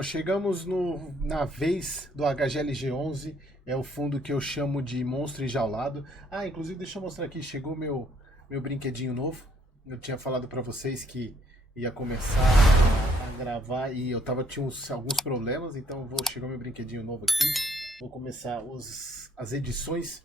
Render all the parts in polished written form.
Bom, chegamos na vez do HGLG11, é o fundo que eu chamo de monstro enjaulado. Ah, inclusive deixa eu mostrar aqui, chegou meu brinquedinho novo. Eu tinha falado para vocês que ia começar a gravar e tinha alguns problemas, então chegou meu brinquedinho novo aqui. Vou começar as edições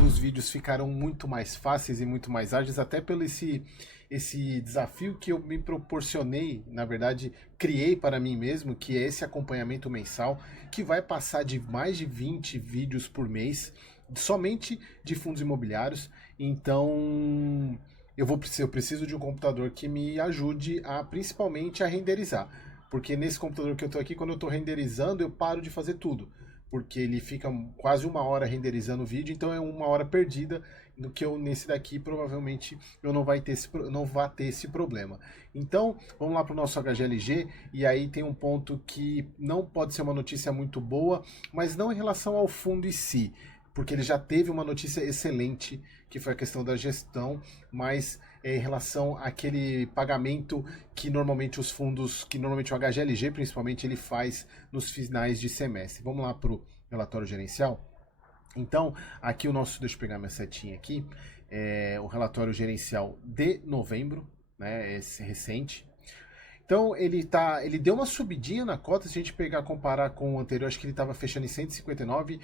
dos vídeos ficarão muito mais fáceis e muito mais ágeis, até pelo esse desafio que eu me proporcionei, na verdade, criei para mim mesmo, que é esse acompanhamento mensal, que vai passar de mais de 20 vídeos por mês, somente de fundos imobiliários. Então, eu preciso de um computador que me ajude principalmente a renderizar. Porque nesse computador que eu estou aqui, quando eu estou renderizando, eu paro de fazer tudo. Porque ele fica quase 1 hora renderizando o vídeo, então é 1 hora perdida, no que nesse daqui provavelmente eu não vá ter esse problema. Então, vamos lá para o nosso HGLG, e aí tem um ponto que não pode ser uma notícia muito boa, mas não em relação ao fundo em si, porque ele já teve uma notícia excelente, que foi a questão da gestão, mas em relação àquele pagamento que normalmente que normalmente o HGLG principalmente ele faz nos finais de semestre. Vamos lá para o relatório gerencial? Então, aqui deixa eu pegar minha setinha aqui, o relatório gerencial de novembro, né, esse recente. Então ele deu uma subidinha na cota, se a gente comparar com o anterior, acho que ele estava fechando em 159.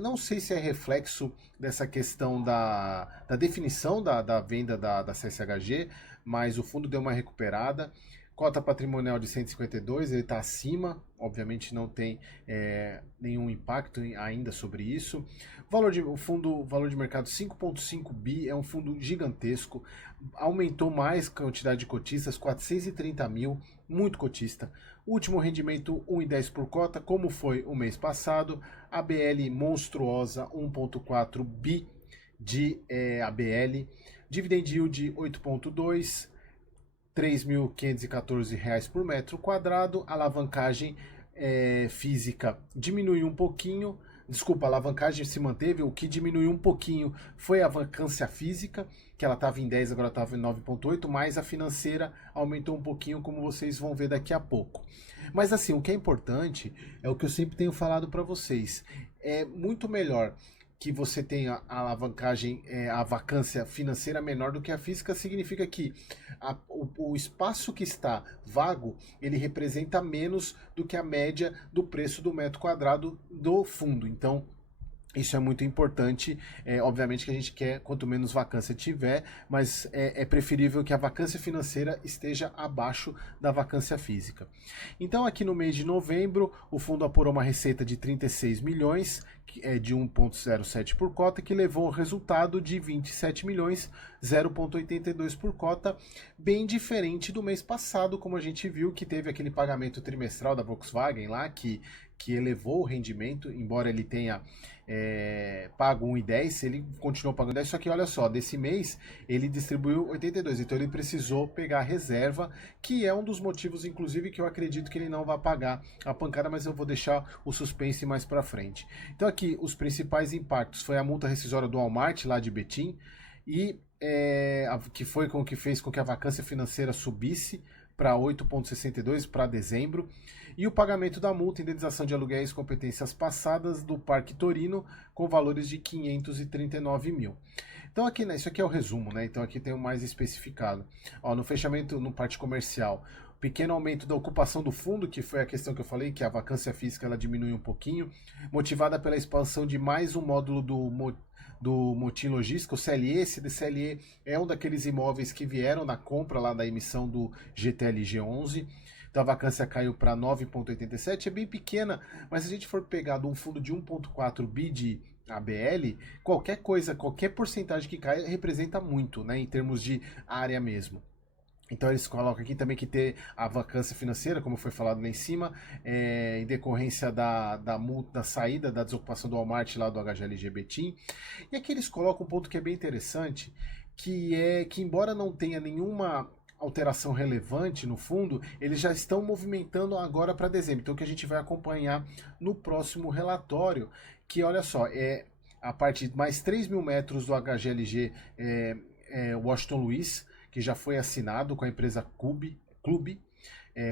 Não sei se é reflexo dessa questão da definição da venda da CSHG, mas o fundo deu uma recuperada. Cota patrimonial de 152, ele está acima, obviamente não tem nenhum impacto ainda sobre isso. Valor de mercado 5,5 bi, é um fundo gigantesco, aumentou mais quantidade de cotistas, 430 mil, muito cotista. Último rendimento 1,10 por cota, como foi o mês passado. ABL monstruosa, 1,4 bi de ABL. Dividend yield 8,2, R$ 3.514 por metro quadrado. A alavancagem física diminuiu um pouquinho. Desculpa, a alavancagem se manteve. O que diminuiu um pouquinho foi a vacância física, que ela estava em 10, agora estava em 9,8, mas a financeira aumentou um pouquinho, como vocês vão ver daqui a pouco. Mas assim, o que é importante é o que eu sempre tenho falado para vocês. É muito melhor que você tenha a alavancagem, a vacância financeira menor do que a física, significa que o espaço que está vago, ele representa menos do que a média do preço do metro quadrado do fundo. Então, isso é muito importante. Obviamente que a gente quer quanto menos vacância tiver, mas é preferível que a vacância financeira esteja abaixo da vacância física. Então aqui no mês de novembro, o fundo apurou uma receita de 36 milhões, de 1,07 por cota, que levou ao resultado de 27 milhões, 0,82 por cota, bem diferente do mês passado, como a gente viu que teve aquele pagamento trimestral da Volkswagen lá, que elevou o rendimento, embora ele tenha pago 1,10, ele continuou pagando 10, só que olha só, desse mês ele distribuiu 82, então ele precisou pegar a reserva, que é um dos motivos, inclusive, que eu acredito que ele não vai pagar a pancada, mas eu vou deixar o suspense mais para frente. Então aqui, os principais impactos foi a multa rescisória do Walmart, lá de Betim, e que foi que fez com que a vacância financeira subisse para 8,62 para dezembro, e o pagamento da multa, indenização de aluguéis, competências passadas do Parque Torino, com valores de 539 mil. Então aqui, né, isso aqui é o resumo, né? Então aqui tem o mais especificado. Ó, no fechamento, no parte comercial, pequeno aumento da ocupação do fundo, que foi a questão que eu falei, que a vacância física ela diminui um pouquinho, motivada pela expansão de mais um módulo do Motim Logística, o CLE. Esse CLE é um daqueles imóveis que vieram na compra lá da emissão do GTLG11. Então a vacância caiu para 9,87, é bem pequena, mas se a gente for pegar de um fundo de 1,4 bi de ABL, qualquer coisa, qualquer porcentagem que caia representa muito, né, em termos de área mesmo. Então eles colocam aqui também que ter a vacância financeira, como foi falado lá em cima, em decorrência da multa, da saída, da desocupação do Walmart lá do HGLG Betim. E aqui eles colocam um ponto que é bem interessante, que é que embora não tenha nenhuma alteração relevante no fundo, eles já estão movimentando agora para dezembro. Então o que a gente vai acompanhar no próximo relatório, que olha só, a parte de mais 3 mil metros do HGLG Washington Luiz, que já foi assinado com a empresa Cube, Clube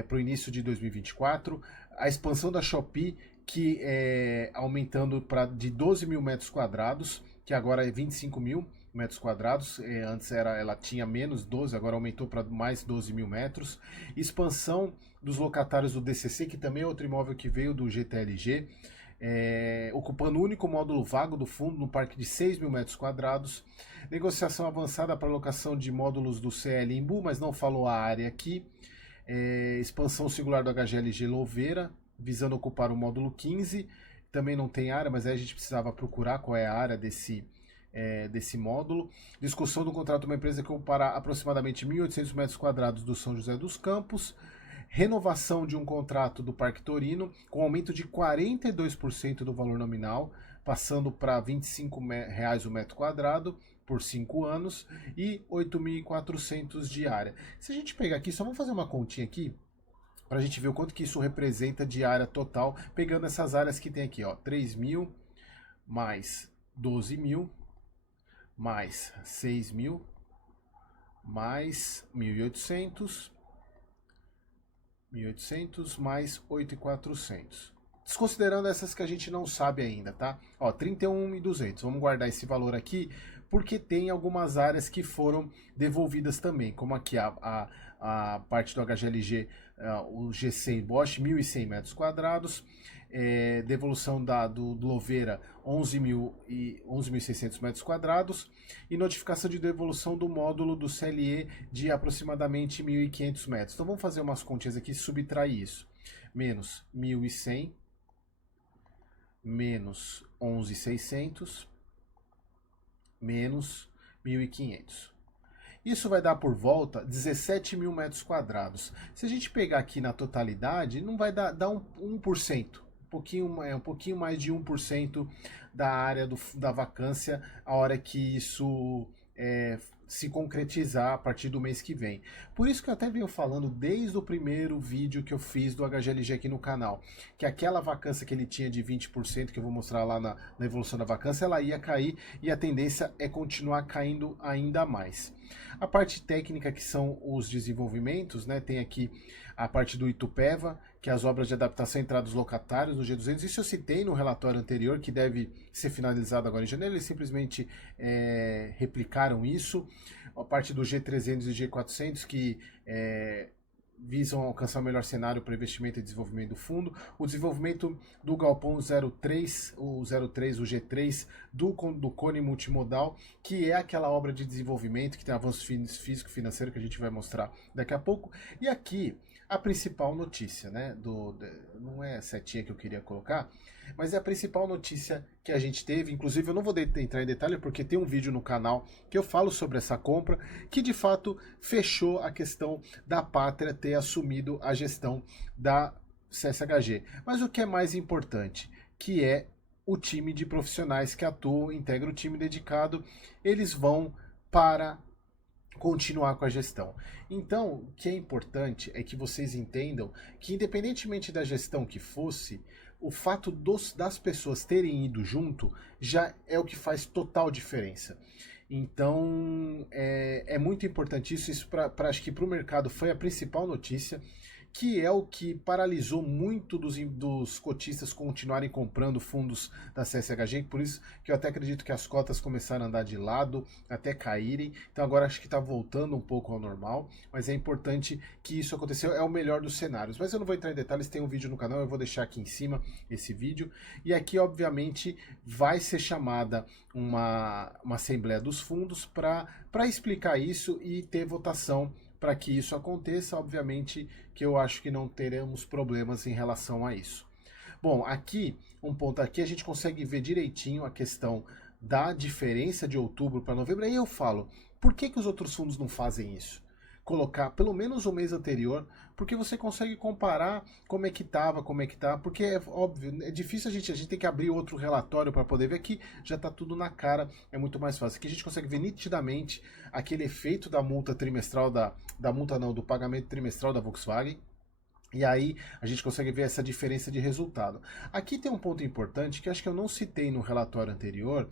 para o início de 2024. A expansão da Shopee, que é aumentando de 12 mil metros quadrados, que agora é 25 mil metros quadrados. Antes ela tinha menos 12, agora aumentou para mais 12 mil metros. Expansão dos locatários do DCC, que também é outro imóvel que veio do GTLG, ocupando o único módulo vago do fundo no parque de 6 mil metros quadrados. Negociação avançada para locação de módulos do CL Imbu, mas não falou a área aqui. Expansão singular do HGLG Louveira, visando ocupar o módulo 15. Também não tem área, mas aí a gente precisava procurar qual é a área desse módulo. Discussão do contrato de uma empresa que ocupará aproximadamente 1.800 metros quadrados do São José dos Campos. Renovação de um contrato do Parque Torino, com aumento de 42% do valor nominal, passando para R$ 25,00 o metro quadrado por 5 anos e 8.400 de área. Se a gente pegar aqui, só vamos fazer uma continha aqui, para a gente ver o quanto que isso representa de área total, pegando essas áreas que tem aqui, ó, 3.000 mais 12.000 mais 6.000 mais 1.800 mais 8.400. Desconsiderando essas que a gente não sabe ainda, tá? Ó, 31.200. Vamos guardar esse valor aqui, porque tem algumas áreas que foram devolvidas também, como aqui a parte do HGLG, o G100 Bosch, 1.100 metros quadrados. Devolução do Louveira, 11.600 metros quadrados, e notificação de devolução do módulo do CLE de aproximadamente 1.500 metros. Então vamos fazer umas continhas aqui e subtrair isso. Menos 1.100, menos 11.600, menos 1.500. Isso vai dar por volta 17 mil metros quadrados. Se a gente pegar aqui na totalidade, não vai dar 1%. Um pouquinho mais de 1% da área da vacância a hora que isso se concretizar a partir do mês que vem. Por isso que eu até venho falando desde o primeiro vídeo que eu fiz do HGLG aqui no canal, que aquela vacância que ele tinha de 20%, que eu vou mostrar lá na evolução da vacância, ela ia cair e a tendência é continuar caindo ainda mais. A parte técnica, que são os desenvolvimentos, né, tem aqui a parte do Itupeva, que é as obras de adaptação à entrada dos locatários no G200. Isso eu citei no relatório anterior, que deve ser finalizado agora em janeiro. Eles simplesmente replicaram isso. A parte do G300 e G400, que visam alcançar o melhor cenário para investimento e desenvolvimento do fundo. O desenvolvimento do Galpão 03, o G3, do Cone Multimodal, que é aquela obra de desenvolvimento que tem avanço físico e financeiro que a gente vai mostrar daqui a pouco. E aqui a principal notícia, né? Não é a setinha que eu queria colocar, mas é a principal notícia que a gente teve. Inclusive, eu não vou entrar em detalhe porque tem um vídeo no canal que eu falo sobre essa compra, que de fato fechou a questão da Pátria ter assumido a gestão da CSHG. Mas o que é mais importante, que é o time de profissionais que atuam, integra o time dedicado, eles vão para continuar com a gestão. Então, o que é importante é que vocês entendam que, independentemente da gestão que fosse, o fato das pessoas terem ido junto já é o que faz total diferença. Então, é muito importante isso acho que para o mercado foi a principal notícia, que é o que paralisou muito dos cotistas continuarem comprando fundos da CSHG, por isso que eu até acredito que as cotas começaram a andar de lado, até caírem, então agora acho que está voltando um pouco ao normal, mas é importante que isso aconteceu, é o melhor dos cenários. Mas eu não vou entrar em detalhes, tem um vídeo no canal, eu vou deixar aqui em cima esse vídeo, e aqui obviamente vai ser chamada uma assembleia dos fundos para explicar isso e ter votação para que isso aconteça. Obviamente que eu acho que não teremos problemas em relação a isso. Bom, aqui, um ponto aqui, a gente consegue ver direitinho a questão da diferença de outubro para novembro. Aí eu falo, por que os outros fundos não fazem isso? Colocar pelo menos o mês anterior, porque você consegue comparar como é que estava, como é que tá, porque é óbvio, é difícil a gente tem que abrir outro relatório para poder ver. Aqui já está tudo na cara, é muito mais fácil. Aqui a gente consegue ver nitidamente aquele efeito da multa trimestral, do pagamento trimestral da Volkswagen, e aí a gente consegue ver essa diferença de resultado. Aqui tem um ponto importante que acho que eu não citei no relatório anterior,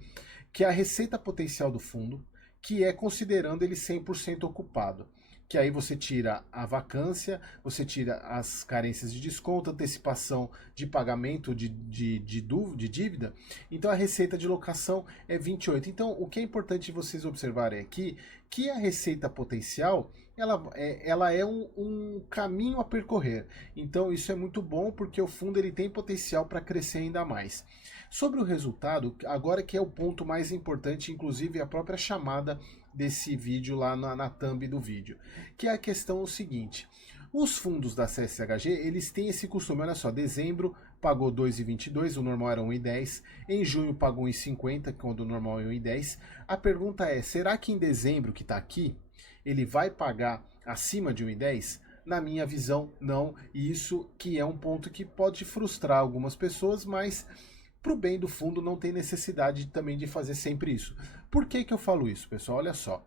que é a receita potencial do fundo, que é considerando ele 100% ocupado. que aí você tira a vacância, você tira as carências de desconto, antecipação de pagamento de dívida. Então a receita de locação é 28. Então o que é importante vocês observarem aqui, que a receita potencial ela é um caminho a percorrer. Então isso é muito bom porque o fundo ele tem potencial para crescer ainda mais. Sobre o resultado, agora que é o ponto mais importante, inclusive a própria chamada desse vídeo lá na thumb do vídeo, que é a questão seguinte. Os fundos da CSHG, eles têm esse costume, olha só, dezembro pagou 2,22, o normal era 1,10, em junho pagou 1,50, quando o normal é 1,10. A pergunta é, será que em dezembro, que está aqui, ele vai pagar acima de 1,10? Na minha visão, não, e isso que é um ponto que pode frustrar algumas pessoas, mas para o bem do fundo não tem necessidade também de fazer sempre isso. Por que eu falo isso, pessoal? Olha só.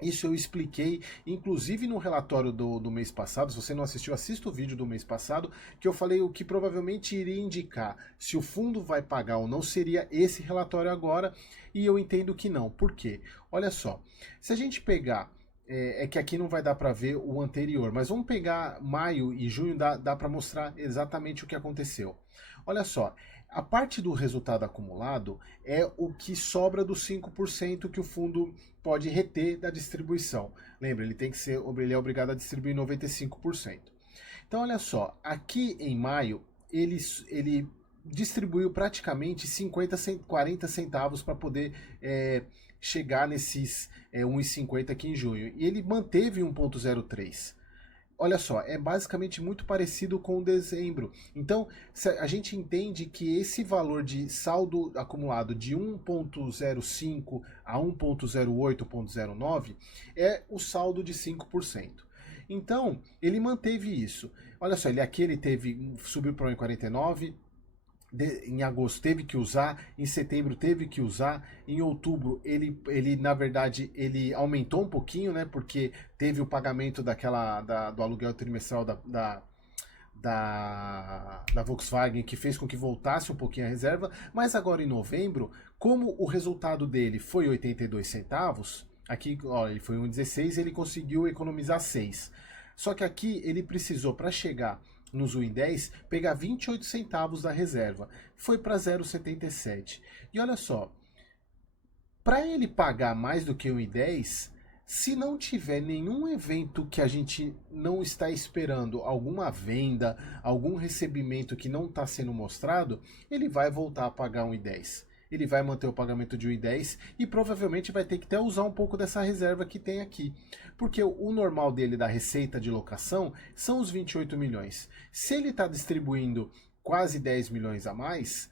Isso eu expliquei, inclusive no relatório do mês passado. Se você não assistiu, assista o vídeo do mês passado, que eu falei o que provavelmente iria indicar se o fundo vai pagar ou não seria esse relatório agora, e eu entendo que não. Por quê? Olha só, se a gente pegar, é que aqui não vai dar para ver o anterior, mas vamos pegar maio e junho, dá para mostrar exatamente o que aconteceu. Olha só, a parte do resultado acumulado é o que sobra dos 5% que o fundo pode reter da distribuição. Lembra, ele é obrigado a distribuir 95%. Então, olha só, aqui em maio, ele distribuiu praticamente 40 centavos para poder chegar nesses 1,50 aqui em junho. E ele manteve 1,03. Olha só, é basicamente muito parecido com dezembro. Então, a gente entende que esse valor de saldo acumulado de 1,05 a 1,08, 1,09 é o saldo de 5%. Então, ele manteve isso. Olha só, subiu para 1,49, em agosto teve que usar, em setembro teve que usar, em outubro ele na verdade ele aumentou um pouquinho, né, porque teve o pagamento do aluguel trimestral da Volkswagen, que fez com que voltasse um pouquinho a reserva, mas agora em novembro, como o resultado dele foi 82 centavos, aqui ó, ele foi 1,16, ele conseguiu economizar 6. Só que aqui ele precisou, para chegar nos 1,10, pegar 28 centavos da reserva. Foi para 0,77. E olha só, para ele pagar mais do que 1,10, se não tiver nenhum evento que a gente não está esperando, alguma venda, algum recebimento que não está sendo mostrado, ele vai voltar a pagar 1,10. Ele vai manter o pagamento de 1,10 e provavelmente vai ter que até usar um pouco dessa reserva que tem aqui. Porque o normal dele da receita de locação são os 28 milhões. Se ele está distribuindo quase 10 milhões a mais,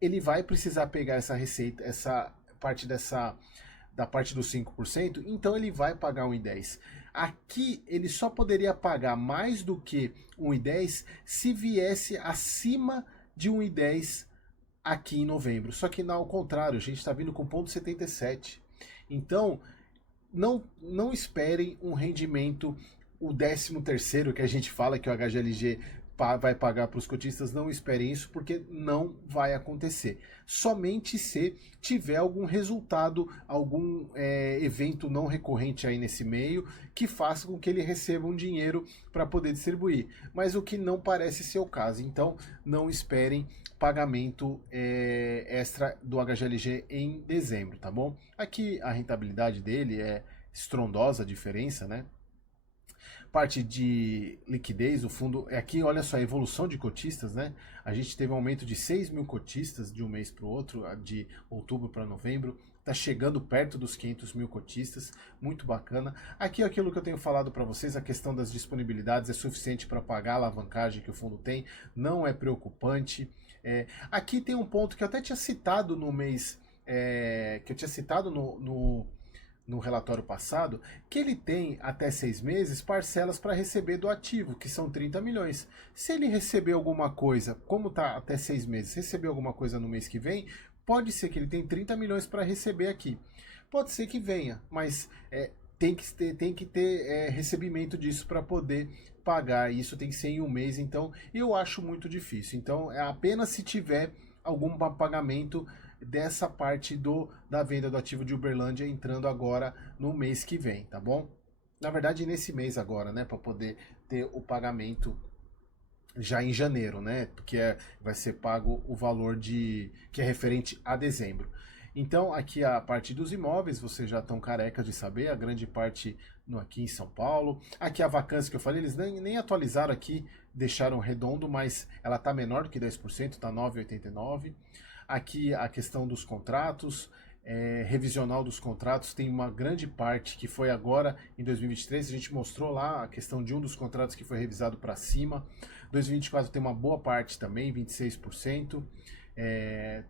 ele vai precisar pegar essa receita, essa parte da parte dos 5%, então ele vai pagar 1,10. Aqui ele só poderia pagar mais do que 1,10 se viesse acima de 1,10 aqui em novembro. Só que não, ao contrário, a gente está vindo com 0,77. Então, não esperem um rendimento, o 13º que a gente fala, que o HGLG vai pagar para os cotistas, não esperem isso, porque não vai acontecer. Somente se tiver algum resultado, algum evento não recorrente aí nesse meio, que faça com que ele receba um dinheiro para poder distribuir. Mas o que não parece ser o caso. Então, não esperem pagamento extra do HGLG em dezembro, tá bom? Aqui a rentabilidade dele é estrondosa, a diferença, né? Parte de liquidez, o fundo, aqui olha só a evolução de cotistas, né? A gente teve um aumento de 6 mil cotistas de um mês para o outro, de outubro para novembro, tá chegando perto dos 500 mil cotistas, muito bacana. Aqui aquilo que eu tenho falado para vocês, a questão das disponibilidades é suficiente para pagar a alavancagem que o fundo tem, não é preocupante. Aqui tem um ponto que eu até tinha citado no mês, que eu tinha citado no relatório passado, que ele tem até 6 meses parcelas para receber do ativo, que são 30 milhões. Se ele receber alguma coisa, como está até 6 meses, receber alguma coisa no mês que vem, pode ser que ele tenha 30 milhões para receber aqui. Pode ser que venha, mas tem que ter recebimento disso para poder pagar. Isso tem que ser em um mês, então eu acho muito difícil. Então é apenas se tiver algum pagamento dessa parte da venda do ativo de Uberlândia entrando agora no mês que vem, tá bom? na verdade nesse mês agora, né, para poder ter o pagamento já em janeiro, né? Porque vai ser pago o valor que é referente a dezembro. Então, aqui a parte dos imóveis, vocês já estão carecas de saber, a grande parte aqui em São Paulo. Aqui a vacância que eu falei, eles nem atualizaram aqui, deixaram redondo, mas ela está menor do que 10%, está 9,89%. Aqui a questão dos contratos, revisional dos contratos, tem uma grande parte que foi agora em 2023, a gente mostrou lá a questão de um dos contratos que foi revisado para cima. 2024 tem uma boa parte também, 26%.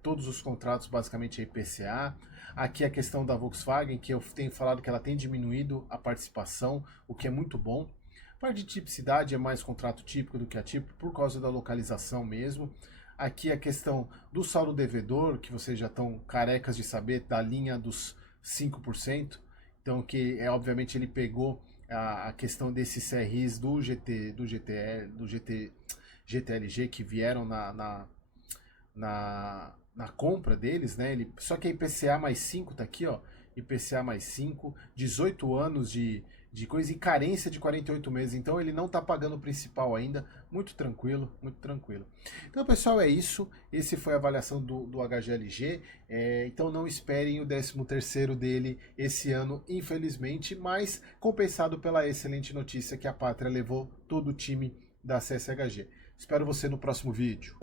Todos os contratos basicamente é IPCA. Aqui a questão da Volkswagen, que eu tenho falado que ela tem diminuído a participação, o que é muito bom. A parte de tipicidade é mais contrato típico do que atípico, por causa da localização mesmo. Aqui a questão do saldo devedor, que vocês já estão carecas de saber, da linha dos 5%. Então, que obviamente ele pegou a questão desses CRIs do GTLG que vieram na compra deles, né? Só que a IPCA mais 5 tá aqui, ó. IPCA mais 5, 18 anos de coisa e carência de 48 meses. Então ele não tá pagando o principal ainda. Muito tranquilo, muito tranquilo. Então, pessoal, é isso. Esse foi a avaliação do HGLG. Então não esperem o 13º dele esse ano, infelizmente, mas compensado pela excelente notícia que a Pátria levou todo o time da CSHG. Espero você no próximo vídeo.